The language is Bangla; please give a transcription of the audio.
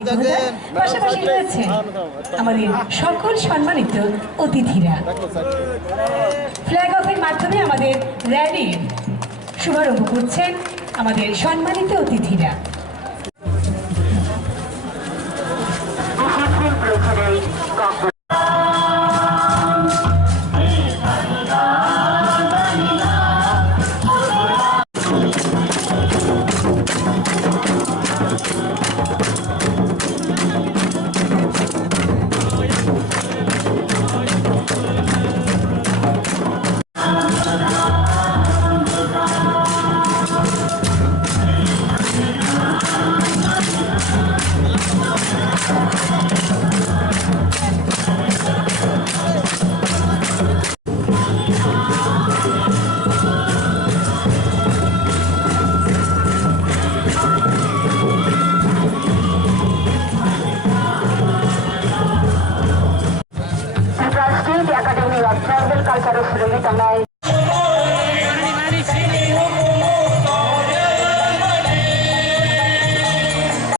পাশাপাশি রয়েছে আমাদের সকল সম্মানিত অতিথিরা। ফ্ল্যাগ অফের মাধ্যমে আমাদের র্যালির শুভারম্ভ করছেন আমাদের সম্মানিত অতিথিরা। Academy of Tribal Cultural Religion